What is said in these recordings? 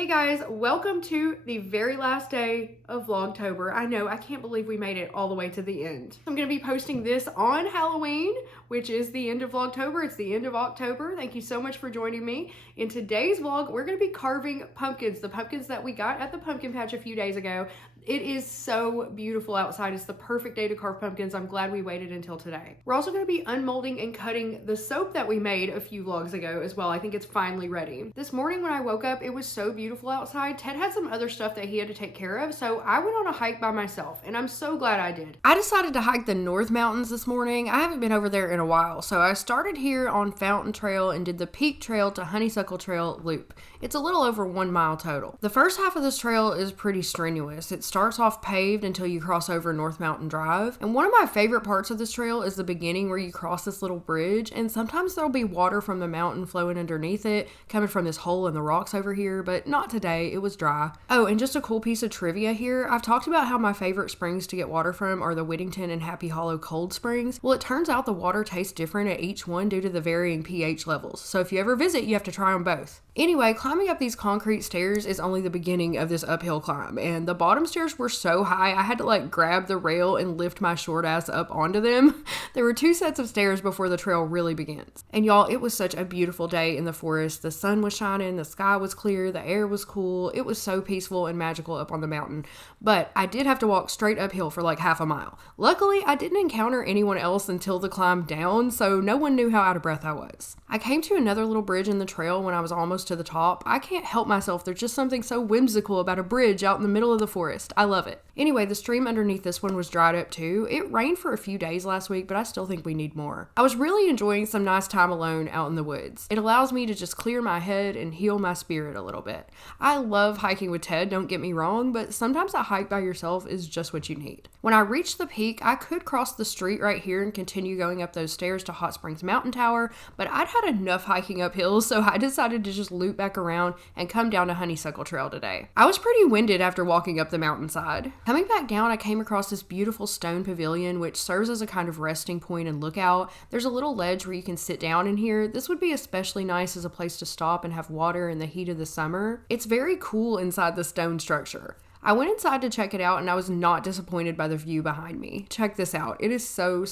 Hey guys, welcome to the very last day of Vlogtober. I know, I can't believe we made it all the way to the end. I'm gonna be posting this on Halloween, which is the end of Vlogtober. It's the end of October. Thank you so much for joining me. In today's vlog, we're gonna be carving pumpkins, the pumpkins that we got at the pumpkin patch a few days ago. It is so beautiful outside. It's the perfect day to carve pumpkins. I'm glad we waited until today. We're also going to be unmolding and cutting the soap that we made a few vlogs ago as well. I think it's finally ready. This morning when I woke up, it was so beautiful outside. Ted had some other stuff that he had to take care of, so I went on a hike by myself, and I'm so glad I did. I decided to hike the North Mountains this morning. I haven't been over there in a while, so I started here on Fountain Trail and did the Peak Trail to Honeysuckle Trail loop. It's a little over 1 mile total. The first half of this trail is pretty strenuous. It starts off paved until you cross over North Mountain Drive. And one of my favorite parts of this trail is the beginning where you cross this little bridge, and sometimes there'll be water from the mountain flowing underneath it, coming from this hole in the rocks over here, but not today. It was dry. Oh, and just a cool piece of trivia here. I've talked about how my favorite springs to get water from are the Whittington and Happy Hollow cold springs. Well, it turns out the water tastes different at each one due to the varying pH levels. So if you ever visit, you have to try them both. Anyway, climbing up these concrete stairs is only the beginning of this uphill climb, and the bottom stairs were so high I had to grab the rail and lift my short ass up onto them. There were 2 sets of stairs before the trail really begins. And y'all, it was such a beautiful day in the forest. The sun was shining, the sky was clear, the air was cool. It was so peaceful and magical up on the mountain. But I did have to walk straight uphill for half a mile. Luckily, I didn't encounter anyone else until the climb down, so no one knew how out of breath I was. I came to another little bridge in the trail when I was almost to the top. I can't help myself. There's just something so whimsical about a bridge out in the middle of the forest. I love it. Anyway, the stream underneath this one was dried up too. It rained for a few days last week, but I still think we need more. I was really enjoying some nice time alone out in the woods. It allows me to just clear my head and heal my spirit a little bit. I love hiking with Ted, don't get me wrong, but sometimes a hike by yourself is just what you need. When I reached the peak, I could cross the street right here and continue going up those stairs to Hot Springs Mountain Tower, but I'd had enough hiking uphill, so I decided to just loop back around and come down to Honeysuckle Trail today. I was pretty winded after walking up the mountainside. Coming back down, I came across this beautiful stone pavilion, which serves as a kind of resting point and lookout. There's a little ledge where you can sit down in here. This would be especially nice as a place to stop and have water in the heat of the summer. It's very cool inside the stone structure. I went inside to check it out and I was not disappointed by the view behind me. Check this out. It is so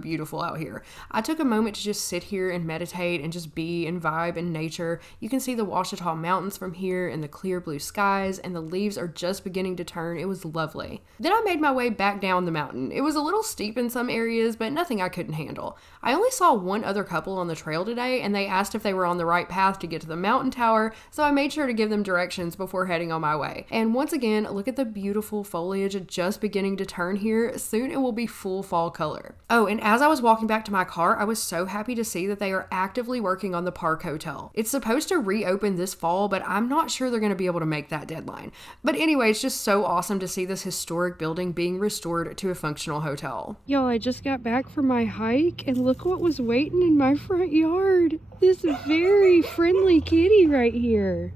beautiful out here. I took a moment to just sit here and meditate and just be and vibe in nature. You can see the Ouachita Mountains from here and the clear blue skies, and the leaves are just beginning to turn. It was lovely. Then I made my way back down the mountain. It was a little steep in some areas, but nothing I couldn't handle. I only saw one other couple on the trail today, and they asked if they were on the right path to get to the mountain tower, so I made sure to give them directions before heading on my way. And once again, look at the beautiful foliage just beginning to turn here. Soon it will be full fall color. Oh, and as I was walking back to my car, I was so happy to see that they are actively working on the Park Hotel. It's supposed to reopen this fall, but I'm not sure they're going to be able to make that deadline. But anyway, it's just so awesome to see this historic building being restored to a functional hotel. Yo, I just got back from my hike and look what was waiting in my front yard. This very friendly kitty right here.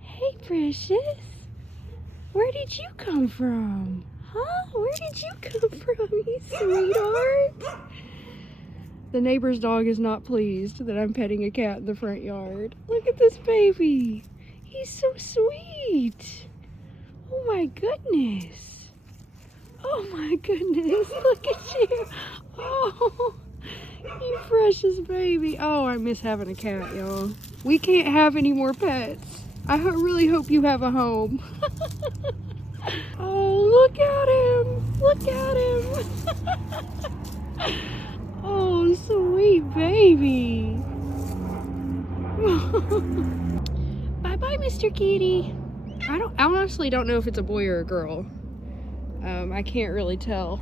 Hey, precious. Where did you come from? Huh? Where did you come from, you sweetheart? The neighbor's dog is not pleased that I'm petting a cat in the front yard. Look at this baby. He's so sweet. Oh my goodness. Oh my goodness. Look at you. Oh, you precious baby. Oh, I miss having a cat, y'all. We can't have any more pets. I really hope you have a home. Oh, look at him. Look at him. Oh, sweet baby. Bye-bye, Mr. Kitty. I honestly don't know if it's a boy or a girl. I can't really tell.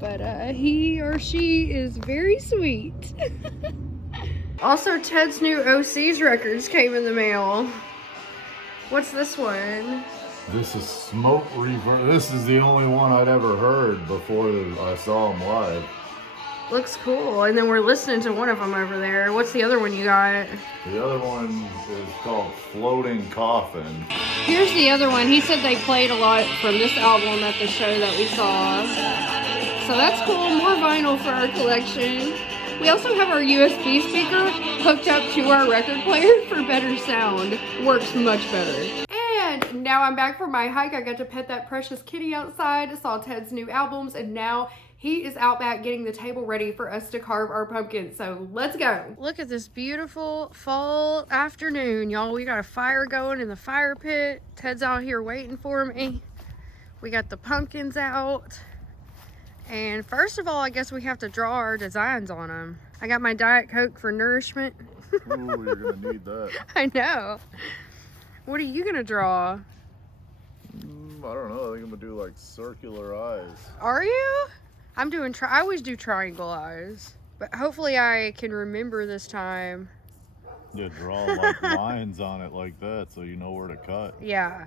But he or she is very sweet. Also, Ted's new OC's records came in the mail. What's this one? This is Smoke Reverse. This is the only one I'd ever heard before I saw him live. Looks cool. And then we're listening to one of them over there. What's the other one you got? The other one is called Floating Coffin. Here's the other one. He said they played a lot from this album at the show that we saw. So that's cool. More vinyl for our collection. We also have our USB speaker hooked up to our record player for better sound. Works much better. And now I'm back from my hike. I got to pet that precious kitty outside, saw Ted's new albums, and now he is out back getting the table ready for us to carve our pumpkin. So let's go. Look at this beautiful fall afternoon, y'all. We got a fire going in the fire pit. Ted's out here waiting for me. We got the pumpkins out. And first of all, I guess we have to draw our designs on them. I got my Diet Coke for nourishment. Ooh, you're gonna need that. I know. What are you gonna draw? I don't know. I think I'm gonna do like circular eyes. Are you? I'm doing, I always do triangle eyes. But hopefully I can remember this time. Yeah, draw like lines on it like that so you know where to cut. Yeah.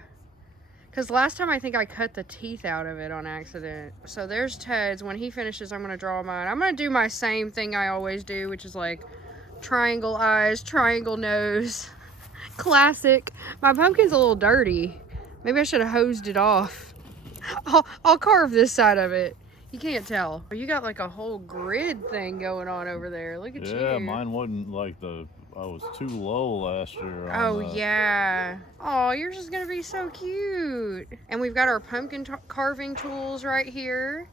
Because last time I think I cut the teeth out of it on accident. So there's Ted's. When he finishes, I'm going to draw mine. I'm going to do my same thing I always do, which is like triangle eyes, triangle nose. Classic. My pumpkin's a little dirty. Maybe I should have hosed it off. I'll carve this side of it. You can't tell. You got like a whole grid thing going on over there. Look at you. Yeah, mine wasn't like I was too low last year. Oh, yeah. Oh, yours is going to be so cute. And we've got our pumpkin carving tools right here.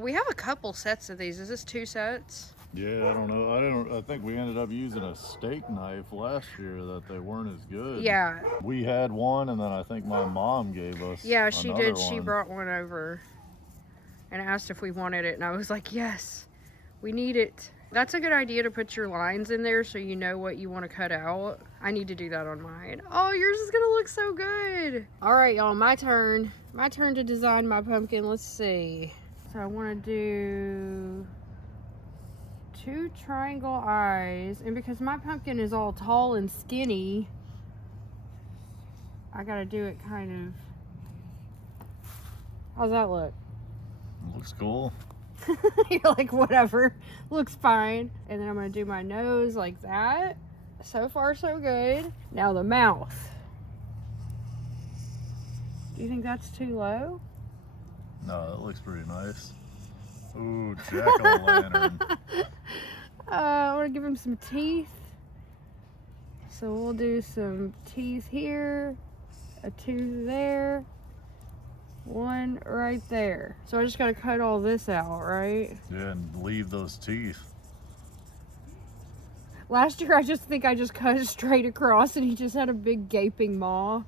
We have a couple sets of these. Is this 2 sets? Yeah, I don't know. I think we ended up using a steak knife last year that they weren't as good. Yeah. We had one, and then I think my mom gave us Yeah, she did. one. She brought one over and asked if we wanted it. And I was like, yes, we need it. That's a good idea to put your lines in there so you know what you want to cut out. I need to do that on mine. Oh, yours is going to look so good. All right, y'all, my turn. My turn to design my pumpkin. Let's see. So I want to do 2 triangle eyes. And because my pumpkin is all tall and skinny, I got to do it kind of... How's that look? Looks cool. You're like, whatever, looks fine. And then I'm gonna do my nose like that. So far, so good. Now the mouth. Do you think that's too low? No, that looks pretty nice. Ooh, jack-o'-lantern. I want to give him some teeth. So we'll do some teeth here, a tooth there, 1 right there. So I just got to cut all this out, right? Yeah, and leave those teeth. Last year, I just cut it straight across and he just had a big gaping maw.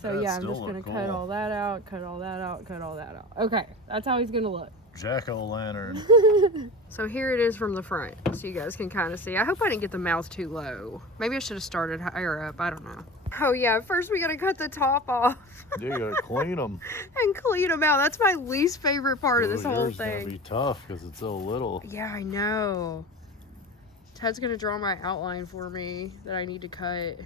So yeah, I'm just going to cut all that out, cut all that out, cut all that out. Okay, that's how he's going to look. Jack-o'-lantern. So here it is from the front, so you guys can kind of see. I hope I didn't get the mouth too low. Maybe I should have started higher up. I don't know. Oh yeah, first we gotta cut the top off. Yeah, you gotta clean them. And clean them out. That's my least favorite part of this whole yours thing. Gonna be tough because it's so little. Yeah, I know. Ted's gonna draw my outline for me that I need to cut.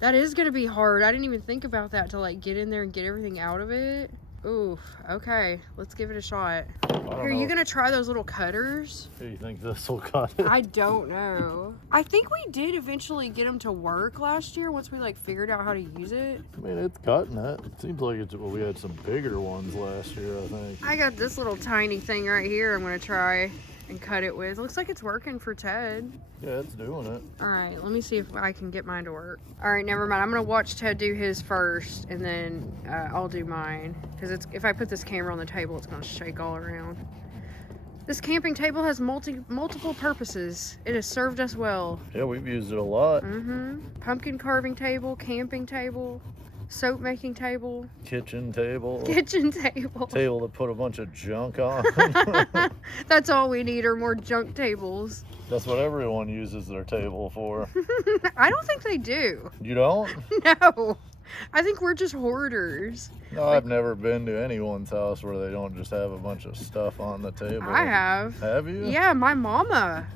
That is gonna be hard. I didn't even think about that to like get in there and get everything out of it. Oof. Okay, let's give it a shot. Are you gonna try those little cutters? Do you think this will cut it? I don't know. I think we did eventually get them to work last year once we like figured out how to use it. I mean, it's cutting it. It seems like it's. Well, we had some bigger ones last year, I think. I got this little tiny thing right here I'm gonna try and cut it with. Looks like it's working for Ted. Yeah, it's doing it. All right, let me see if I can get mine to work. All right, never mind. I'm gonna watch Ted do his first, and then I'll do mine. Because if I put this camera on the table, it's gonna shake all around. This camping table has multiple purposes. It has served us well. Yeah, we've used it a lot. Pumpkin carving table, camping table, soap making table, Kitchen table. kitchen table. Table to put a bunch of junk on. That's all we need are more junk tables. That's what everyone uses their table for. I don't think they do. You don't? No. I think we're just hoarders. No, I've never been to anyone's house where they don't just have a bunch of stuff on the table. I have. Have you? Yeah, my mama.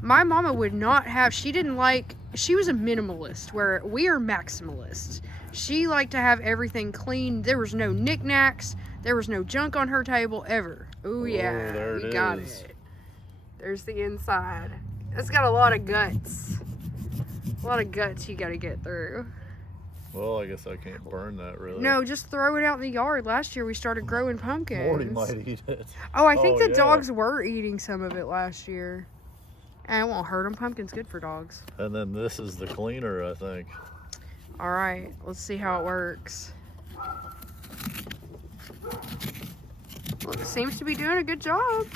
My mama would not have, she was a minimalist, where we are maximalists. She liked to have everything clean. There was no knickknacks. There was no junk on her table ever. Ooh, yeah. There it got is. it. There's the inside. It's got a lot of guts. A lot of guts you gotta get through. Well, I guess I can't burn that really. No, just throw it out in the yard. Last year we started growing pumpkins. Morty might eat it. Oh, I think the yeah. dogs were eating some of it last year. And it won't hurt them. Pumpkin's good for dogs. And then this is the cleaner, I think. All right, let's see how it works. Well, it seems to be doing a good job.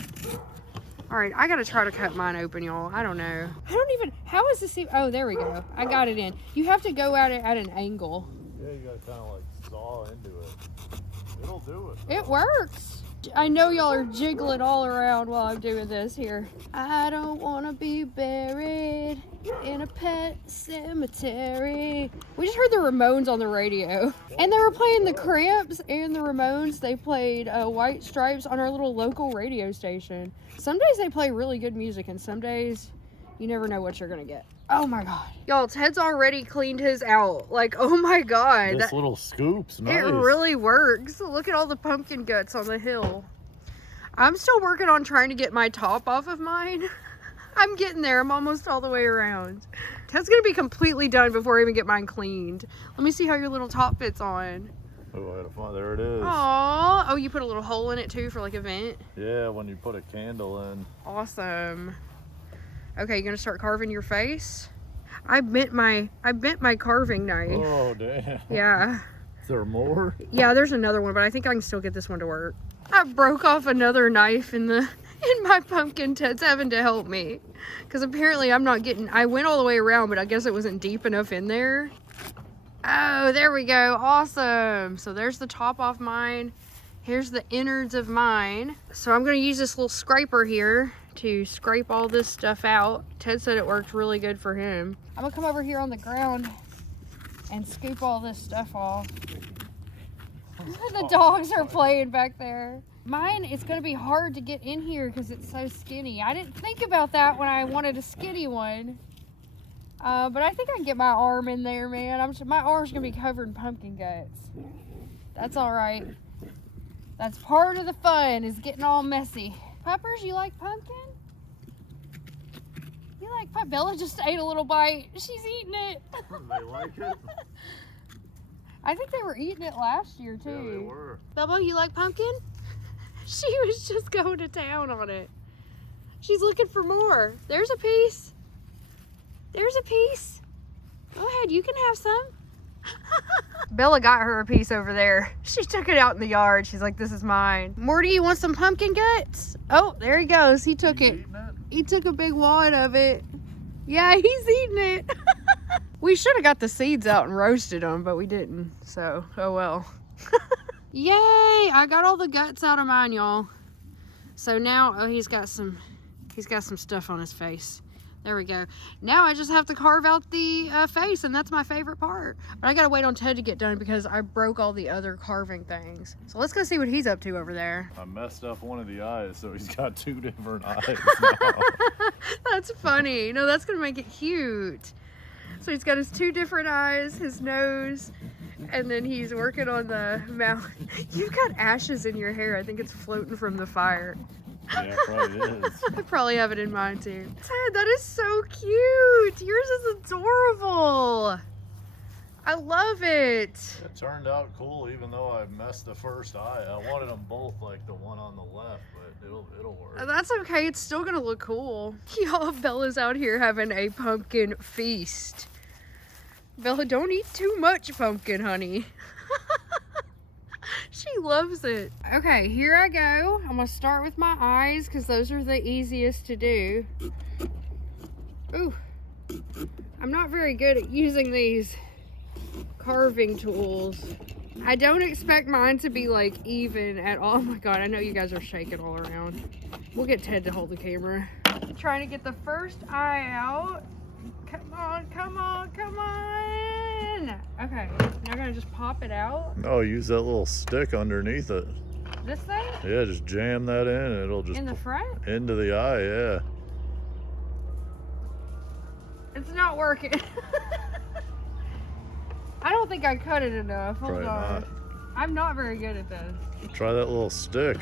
All right, I gotta try to cut mine open, y'all. I don't know. I don't even, how is this even, oh, there we go. I got it in. You have to go at it at an angle. Yeah, you gotta kind of like saw into it. It'll do it. It works. I know y'all are jiggling all around while I'm doing this here. I don't want to be buried in a pet cemetery. We just heard the Ramones on the radio. And they were playing the Cramps and the Ramones. They played White Stripes on our little local radio station. Some days they play really good music, and some days you never know what you're going to get. Oh my God. Y'all, Ted's already cleaned his out. Like, oh my God. This little scoop's nice. It really works. Look at all the pumpkin guts on the hill. I'm still working on trying to get my top off of mine. I'm getting there. I'm almost all the way around. Ted's gonna be completely done before I even get mine cleaned. Let me see how your little top fits on. Oh, I had a fun. There it is. Aww. Oh, you put a little hole in it too for like a vent? Yeah, when you put a candle in. Awesome. Okay, you gonna start carving your face? I bent my carving knife. Oh, damn. Yeah. Is there more? Yeah, there's another one, but I think I can still get this one to work. I broke off another knife in my pumpkin. Ted's having to help me. Because apparently I'm not getting, I went all the way around, but I guess it wasn't deep enough in there. Oh, there we go. Awesome. So there's the top off mine. Here's the innards of mine. So I'm going to use this little scraper here to scrape all this stuff out. Ted said it worked really good for him. I'm going to come over here on the ground and scoop all this stuff off. The dogs are playing back there. Mine, it's going to be hard to get in here because it's so skinny. I didn't think about that when I wanted a skinny one. But I think I can get my arm in there, man. My arm's going to be covered in pumpkin guts. That's all right. That's part of the fun, is getting all messy. Peppers, you like pumpkin? You like pumpkin? Bella just ate a little bite. She's eating it. They like it? I think they were eating it last year, too. Yeah, they were. Bubba, you like pumpkin? She was just going to town on it. She's looking for more. There's a piece. There's a piece. Go ahead, you can have some. Bella got her a piece over there. She took it out in the yard. She's like, this is mine. Morty, you want some pumpkin guts? Oh, there he goes. He took it. He took a big wad of it. Yeah, he's eating it. We should have got the seeds out and roasted them, but we didn't. So, oh well. Yay! I got all the guts out of mine, y'all. So now, oh, he's got some stuff on his face. There we go. Now I just have to carve out the face, and that's my favorite part. But I gotta wait on Ted to get done because I broke all the other carving things. So let's go see what he's up to over there. I messed up one of the eyes, so he's got 2 different eyes now. That's funny. No, that's gonna make it cute. So he's got his 2 different eyes, his nose, and then he's working on the mouth. You've got ashes in your hair. I think it's floating from the fire. Yeah, probably is. I probably have it in mine too. Ted, that is so cute. Yours is adorable. I love it. It turned out cool, even though I messed the first eye. I wanted them both like the one on the left, but it'll work. That's okay. It's still gonna look cool. Y'all, Bella's out here having a pumpkin feast. Bella, don't eat too much pumpkin, honey. She loves it. Okay, here I go. I'm gonna start with my eyes because those are the easiest to do. Ooh, I'm not very good at using these carving tools. I don't expect mine to be like even at all. Oh my God, I know you guys are shaking all around. We'll get Ted to hold the camera. Trying to get the first eye out. Come on, come on, come on. Okay, now I'm gonna just pop it out. No, use that little stick underneath it. This thing? Yeah, just jam that in and it'll just In the front? into the eye, yeah. It's not working. I don't think I cut it enough. Hold Probably on. not. I'm not very good at this. Try that little stick.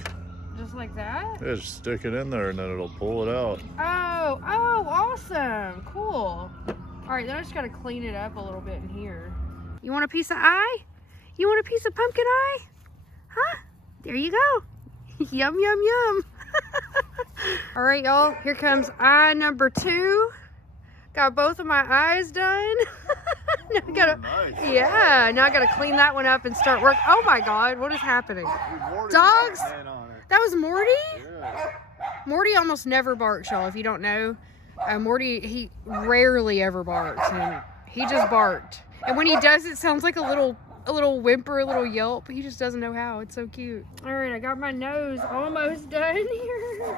Just like that? Yeah, just stick it in there and then it'll pull it out. Oh, awesome. Cool. All right, then I just gotta clean it up a little bit in here. You want a piece of eye? You want a piece of pumpkin eye? Huh? There you go. Yum, yum, yum. All right, y'all. Here comes eye number 2. Got both of my eyes done. Now I gotta, nice. Yeah, now I gotta clean that one up and start work. Oh my God, what is happening? Dogs? That was Morty? Yeah. Morty almost never barks, y'all, if you don't know. Morty, he rarely ever barks, and he just barked. And when he does, it sounds like a little whimper, a little yelp. He just doesn't know how. It's so cute. All right, I got my nose almost done here.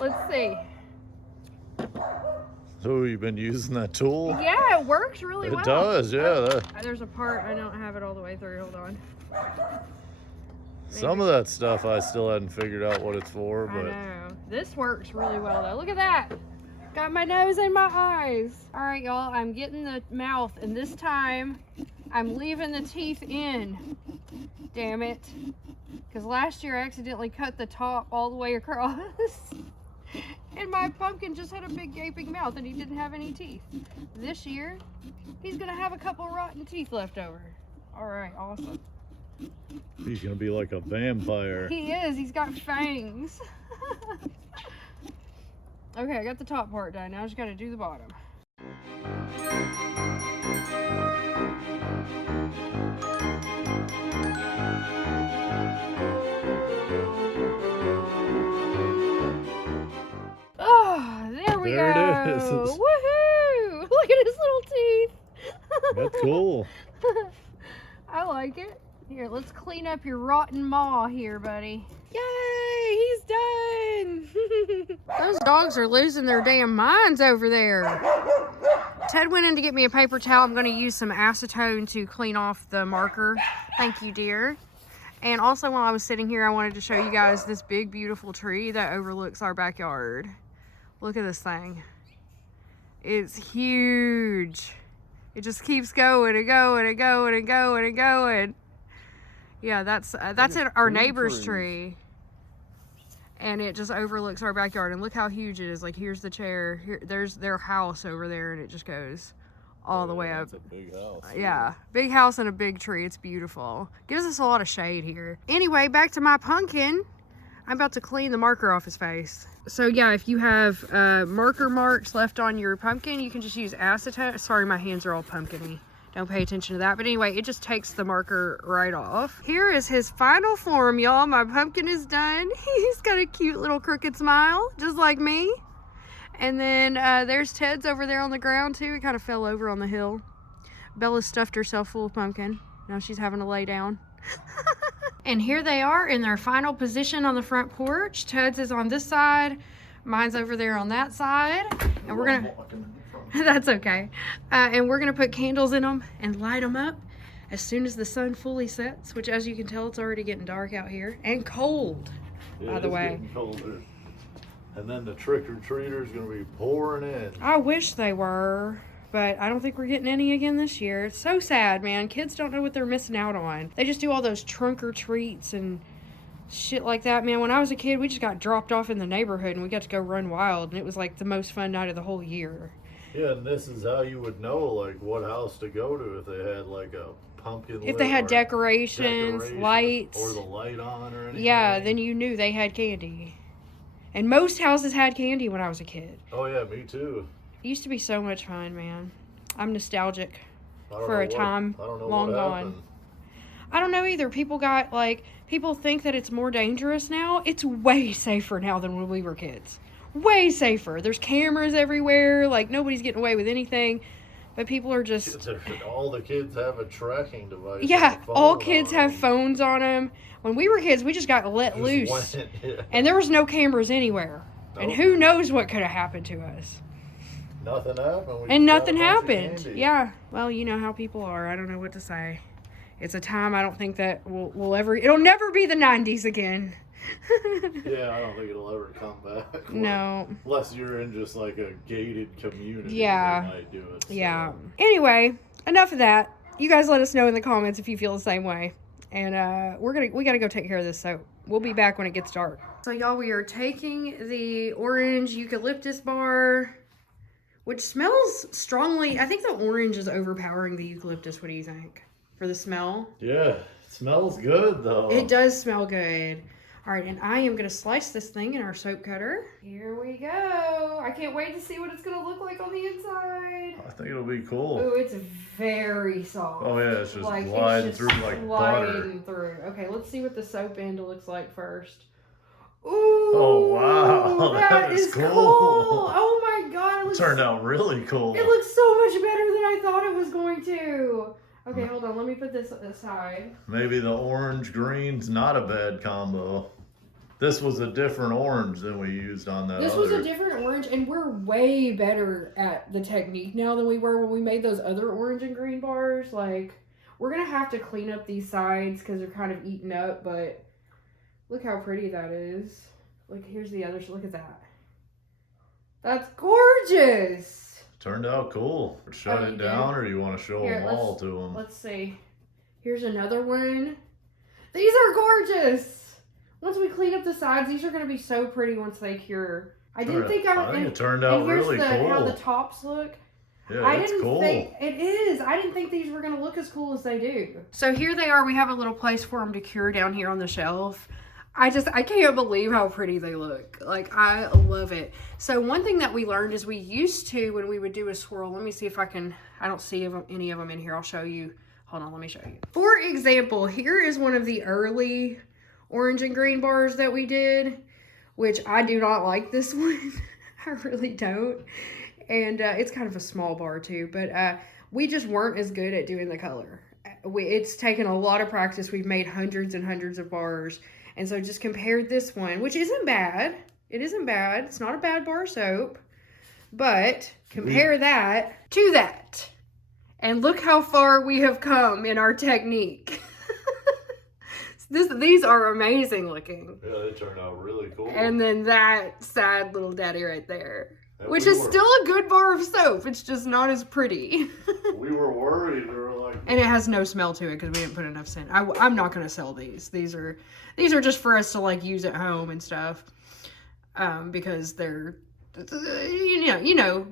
Let's see. So you've been using that tool? Yeah, it works really well. It does, yeah. Oh, there's a part I don't have it all the way through. Hold on. Some of that stuff I still hadn't figured out what it's for, but I know. This works really well though. Look at that. Got my nose and my eyes. All right, y'all, I'm getting the mouth, and this time I'm leaving the teeth in. Damn it. Because last year I accidentally cut the top all the way across. And my pumpkin just had a big gaping mouth and he didn't have any teeth. This year, he's gonna have a couple rotten teeth left over. All right, awesome. he's gonna be like a vampire. He is, he's got fangs. Okay, I got the top part done. Now I just gotta do the bottom. Oh, there we go. There it is. Woohoo! Look at his little teeth. That's cool. I like it. Here, let's clean up your rotten maw here, buddy. Yay! He's done! Those dogs are losing their damn minds over there. Ted went in to get me a paper towel. I'm going to use some acetone to clean off the marker. Thank you, dear. And also, while I was sitting here, I wanted to show you guys this big, beautiful tree that overlooks our backyard. Look at this thing. It's huge. It just keeps going and going and going and going and going. Yeah, that's at our neighbor's tree. And it just overlooks our backyard. And look how huge it is. Like, here's the chair. Here, there's their house over there, and it just goes all the way up. That's a big house. Yeah, big house and a big tree. It's beautiful. Gives us a lot of shade here. Anyway, back to my pumpkin. I'm about to clean the marker off his face. So yeah, if you have marker marks left on your pumpkin, you can just use acetone. Sorry, my hands are all pumpkin-y. Don't pay attention to that. But anyway, it just takes the marker right off. Here is his final form, y'all. My pumpkin is done. He's got a cute little crooked smile, just like me. And then there's Ted's over there on the ground too. It kind of fell over on the hill. Bella stuffed herself full of pumpkin. Now she's having to lay down. And here they are in their final position on the front porch. Ted's is on this side. Mine's over there on that side. And we're gonna, that's okay. And we're gonna put candles in them and light them up as soon as the sun fully sets, which as you can tell, it's already getting dark out here and cold, by the way. Getting colder. And then the trick-or-treaters gonna be pouring in. I wish they were, but I don't think we're getting any again this year. It's so sad, man. Kids don't know what they're missing out on. They just do all those trunk-or-treats and shit like that, man. When I was a kid, we just got dropped off in the neighborhood and we got to go run wild, and it was like the most fun night of the whole year. Yeah, and this is how you would know, like, what house to go to if they had, like, a pumpkin If they had decorations, lights. Or the light on or anything. Yeah, then you knew they had candy. And most houses had candy when I was a kid. Oh, yeah, me too. It used to be so much fun, man. I'm nostalgic for a time long gone. I don't know either. People think that it's more dangerous now. It's way safer now than when we were kids. Way safer. There's cameras everywhere. Like, nobody's getting away with anything. But people are just... All the kids have a tracking device. Yeah, all kids have phones on them. When we were kids, we just got let loose. Yeah. And there was no cameras anywhere. Nope. And who knows what could have happened to us. Nothing happened. And nothing happened. Yeah. Well, you know how people are. I don't know what to say. It's a time I don't think that we'll ever... It'll never be the 90s again. Yeah, I don't think it'll ever come back. No. Unless you're in just like a gated community. Yeah. They might do it. So. Yeah. Anyway, enough of that. You guys let us know in the comments if you feel the same way. And we gotta go take care of this, so we'll be back when it gets dark. So y'all, we are taking the orange eucalyptus bar. which smells strongly. I think the orange is overpowering the eucalyptus. What do you think for the smell? Yeah, it smells good though. It does smell good. All right, and I am going to slice this thing in our soap cutter. Here we go. I can't wait to see what it's going to look like on the inside. I think it'll be cool. Oh, it's very soft. Oh yeah, it's just like, gliding through like butter. Through. Okay, let's see what the soap end looks like first. Ooh. Oh wow, that is cool. Oh my god, it turned out really cool. It looks so much better than I thought it was going to. Okay, hold on. Let me put this aside. Maybe the orange green's not a bad combo. This was a different orange than we used on that. This was a different orange, and we're way better at the technique now than we were when we made those other orange and green bars. Like, we're gonna have to clean up these sides because they're kind of eaten up, but look how pretty that is. Like, here's the other. Look at that. That's gorgeous. Turned out cool. Shut it down, or do you want to show them all to them? Let's see. Here's another one. These are gorgeous. Once we clean up the sides, these are going to be so pretty once they cure. I think it turned out really cool. How the tops look. Yeah, it's cool. It is. I didn't think these were going to look as cool as they do. So here they are. We have a little place for them to cure down here on the shelf. I can't believe how pretty they look. Like, I love it. So one thing that we learned is we used to, when we would do a swirl, let me see if I don't see any of them in here. I'll show you. Hold on, let me show you. For example, here is one of the early orange and green bars that we did, which I do not like this one. I really don't. And it's kind of a small bar too, but we just weren't as good at doing the color. It's taken a lot of practice. We've made hundreds and hundreds of bars. And so just compared this one, which isn't bad. It isn't bad. It's not a bad bar soap. But compare that to that. And look how far we have come in our technique. These are amazing looking. Yeah, they turned out really cool. And then that sad little daddy right there. Which is still a good bar of soap. It's just not as pretty. We were worried. We were like... And it has no smell to it because we didn't put enough scent. I'm not going to sell these. These are just for us to like use at home and stuff. Because they're,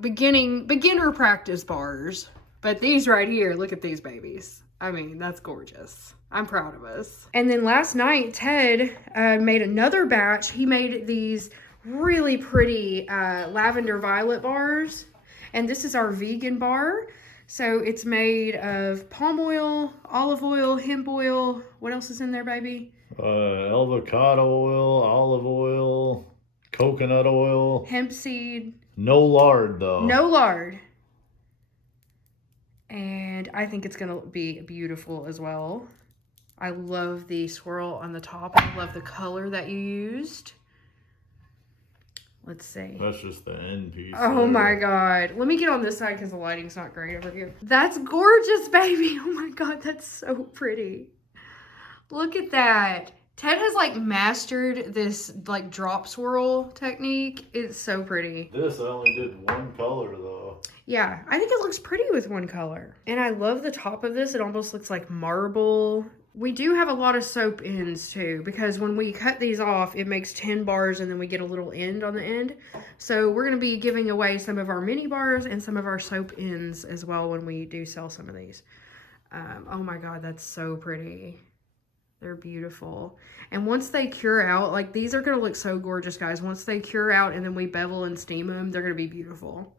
beginner practice bars. But these right here, look at these babies. I mean, that's gorgeous. I'm proud of us. And then last night, Ted made another batch. He made these really pretty lavender violet bars. And this is our vegan bar. So it's made of palm oil, olive oil, hemp oil. What else is in there, baby? Avocado oil, olive oil, coconut oil. Hemp seed. No lard, though. No lard. And I think it's going to be beautiful as well. I love the swirl on the top. I love the color that you used. Let's see. That's just the end piece. Oh my god. Let me get on this side because the lighting's not great over here. That's gorgeous, baby. Oh my god, that's so pretty. Look at that. Ted has like mastered this like drop swirl technique. It's so pretty. This I only did one color though. Yeah, I think it looks pretty with one color. And I love the top of this. It almost looks like marble. We do have a lot of soap ends too, because when we cut these off, it makes 10 bars and then we get a little end on the end. So we're going to be giving away some of our mini bars and some of our soap ends as well when we do sell some of these. Oh my god, that's so pretty. They're beautiful. And once they cure out, like these are going to look so gorgeous, guys. Once they cure out and then we bevel and steam them, they're going to be beautiful.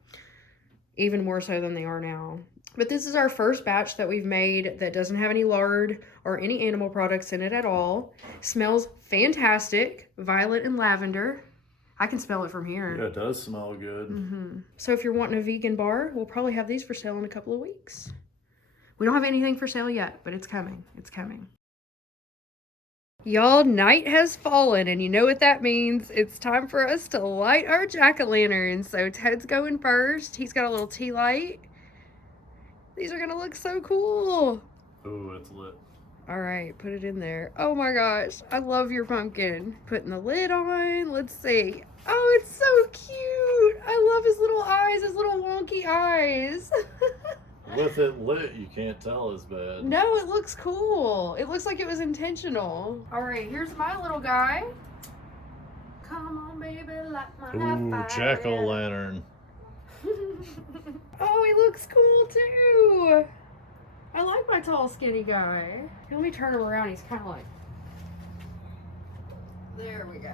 Even more so than they are now. But this is our first batch that we've made that doesn't have any lard or any animal products in it at all. Smells fantastic. Violet and lavender. I can smell it from here. Yeah, it does smell good. So if you're wanting a vegan bar, we'll probably have these for sale in a couple of weeks. We don't have anything for sale yet, but it's coming. It's coming. Y'all, night has fallen, and you know what that means. It's time for us to light our jack-o'-lanterns. So Ted's going first. He's got a little tea light. These are gonna look so cool. Ooh, it's lit. All right, put it in there. Oh my gosh, I love your pumpkin. Putting the lid on, let's see. Oh, it's so cute. I love his little eyes, his little wonky eyes. With it lit, you can't tell as bad. No, it looks cool. It looks like it was intentional. All right, here's my little guy. Come on, baby, light my fire. Ooh, jack-o'-lantern. Oh, he looks cool too. I like my tall, skinny guy. Let me turn him around. He's kind of like... There we go.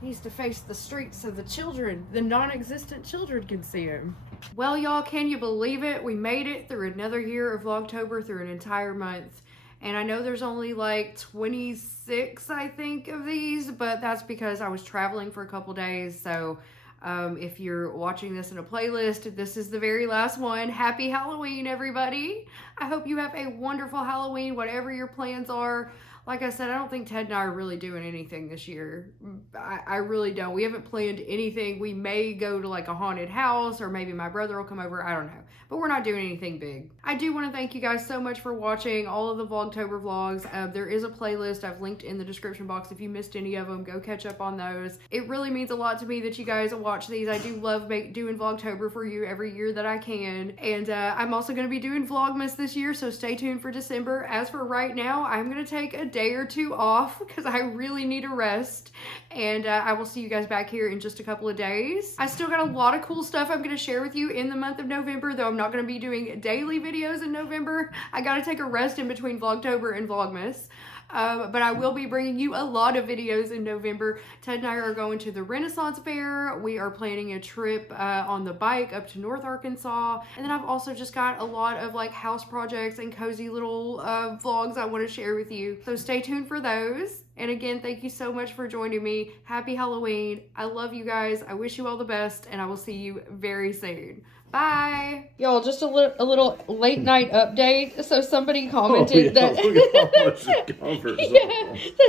He needs to face the street so the children, the non-existent children, can see him. Well, y'all, can you believe it? We made it through another year of Vlogtober, through an entire month. And I know there's only like 26, I think, of these, but that's because I was traveling for a couple days. So if you're watching this in a playlist, this is the very last one. Happy Halloween, everybody. I hope you have a wonderful Halloween, whatever your plans are. Like I said, I don't think Ted and I are really doing anything this year. I really don't. We haven't planned anything. We may go to like a haunted house, or maybe my brother will come over. I don't know. But we're not doing anything big. I do want to thank you guys so much for watching all of the Vlogtober vlogs. There is a playlist I've linked in the description box. If you missed any of them, go catch up on those. It really means a lot to me that you guys watch these. I do love doing Vlogtober for you every year that I can. And I'm also going to be doing Vlogmas this year, so stay tuned for December. As for right now, I'm going to take a day or two off because I really need a rest. And I will see you guys back here in just a couple of days. I still got a lot of cool stuff I'm going to share with you in the month of November, though I'm not going to be doing daily videos in November. I got to take a rest in between Vlogtober and Vlogmas. But I will be bringing you a lot of videos in November. Ted and I are going to the Renaissance Fair. We are planning a trip on the bike up to North Arkansas. And then I've also just got a lot of like house projects and cozy little vlogs I want to share with you. So stay tuned for those. And again, thank you so much for joining me. Happy Halloween. I love you guys. I wish you all the best, and I will see you very soon. Bye. Y'all, just a little late night update. So somebody commented that that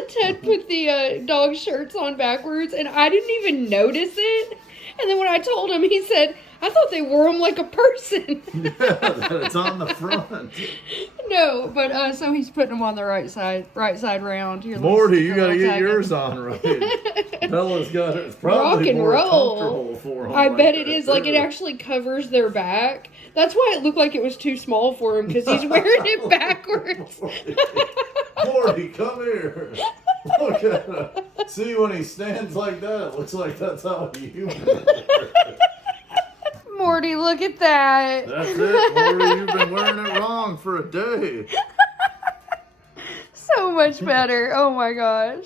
Ted put the dog shirts on backwards, and I didn't even notice it. And then when I told him, he said, I thought they wore them like a person. Yeah, it's on the front. No, but so he's putting them on the right side round. Here, Morty, you gotta get yours on right. Bella's got it. It's probably rock and more roll. comfortable for him. I like bet it that, is. too. Like, it actually covers their back. That's why it looked like it was too small for him, because he's wearing it backwards. Morty, come here. Look at him. See, when he stands like that, it looks like that's how a human is. Morty, look at that. That's it, Morty. You've been wearing it wrong for a day. So much better. Oh my gosh.